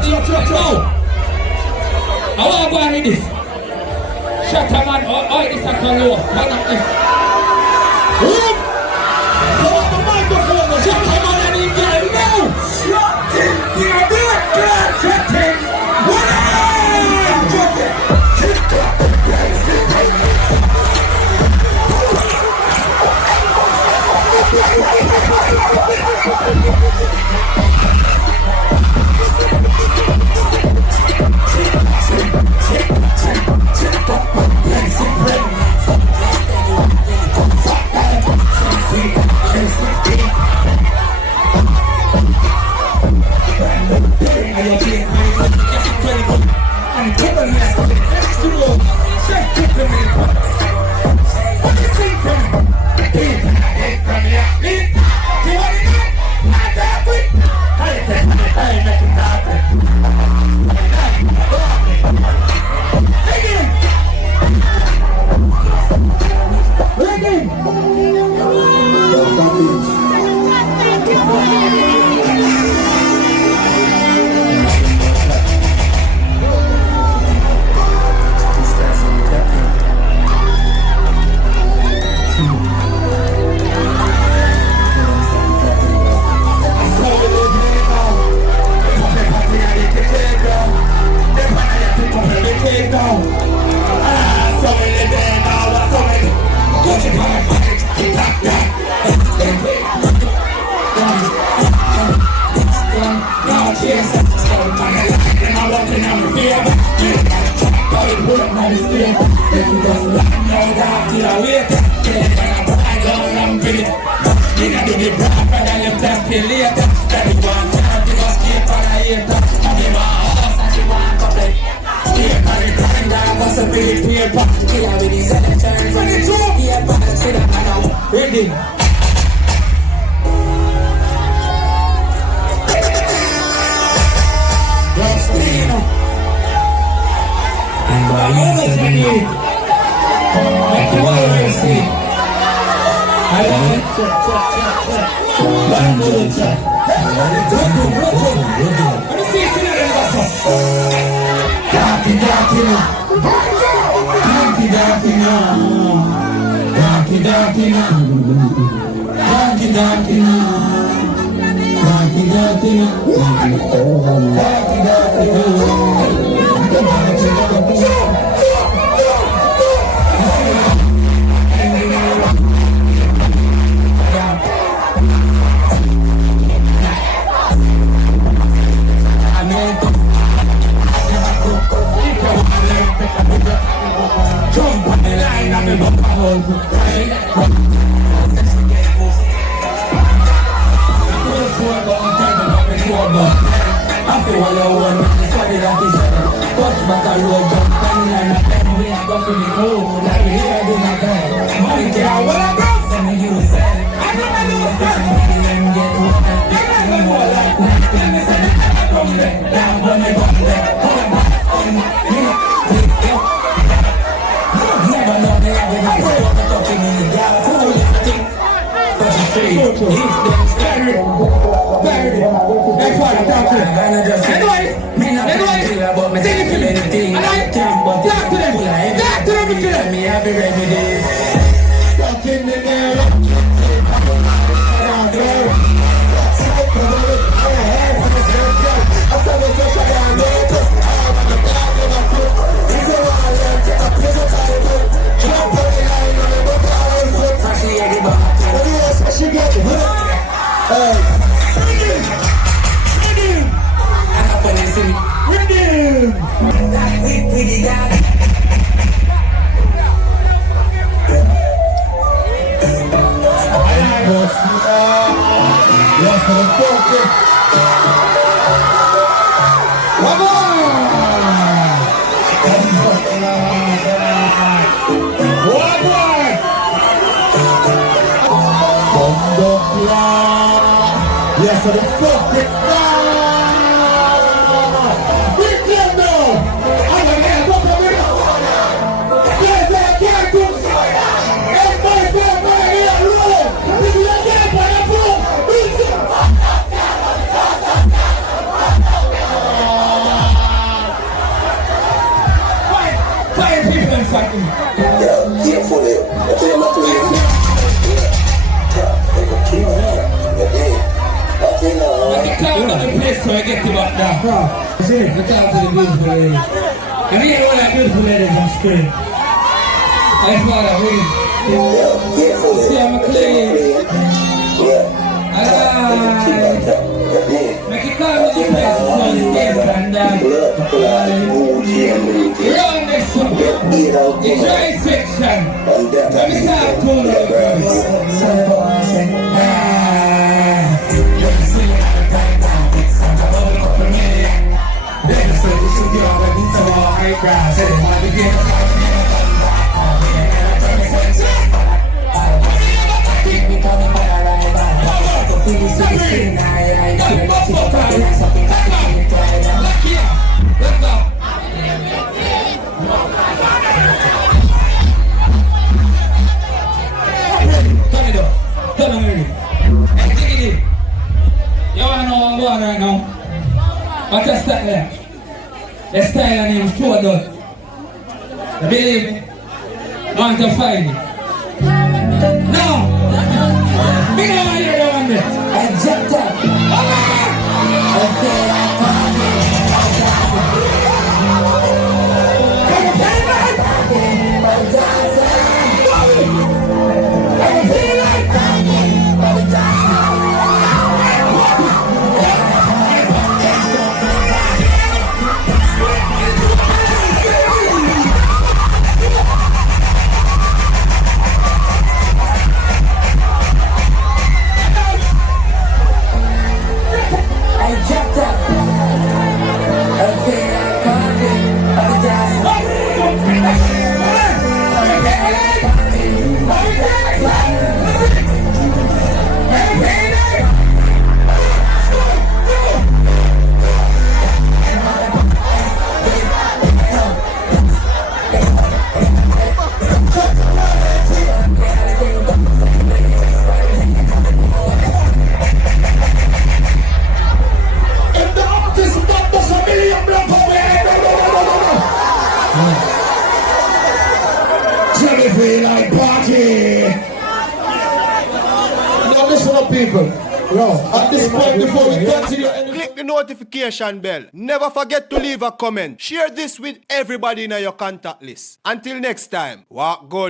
go. I want to go and read this. Shut up, man. Oh, this is a low. Hold up this. Come on, the microphone. Shut up, man. I need you now. Shut it. Shut it. Ready? Yes, for the fuck it we can know. I'm gonna get up on it. Yes, I can't do it. Everybody here, roll. If you don't get up on the floor, See, look out to the beautiful ladies. I need all that beautiful ladies on screen. I just want to win. See, I'm a clean. Make it call me the best on stage and run this one. The dry section. Let me talk to you, right now. What's your style there? The style and name Stuart Dunn. You believe me? Want to find it? No! Me know what you're doing there. I jumped up. People, at this point before we continue, click the notification bell. Never forget to leave a comment. Share this with everybody in your contact list. Until next time, walk good.